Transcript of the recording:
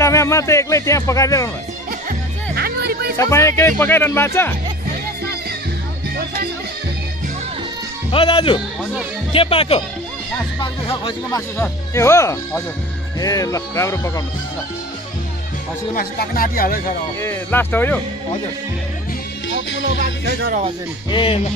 आटामा चाहिँ एक्लै त्यहाँ पकाइदिइरहनु भएको तपाईँ एक्लै पकाइरहनु भएको छ हो दाजु के पाएको खसीको मासु सर ए हो हजुर ए ल राम्रो पकाउनु खसीको मासु पाक्न आँटिहाल्यो सर ए लास्ट हो यो हजुर अब पुलाउ बाँकी छ सर अब चाहिँ ए ल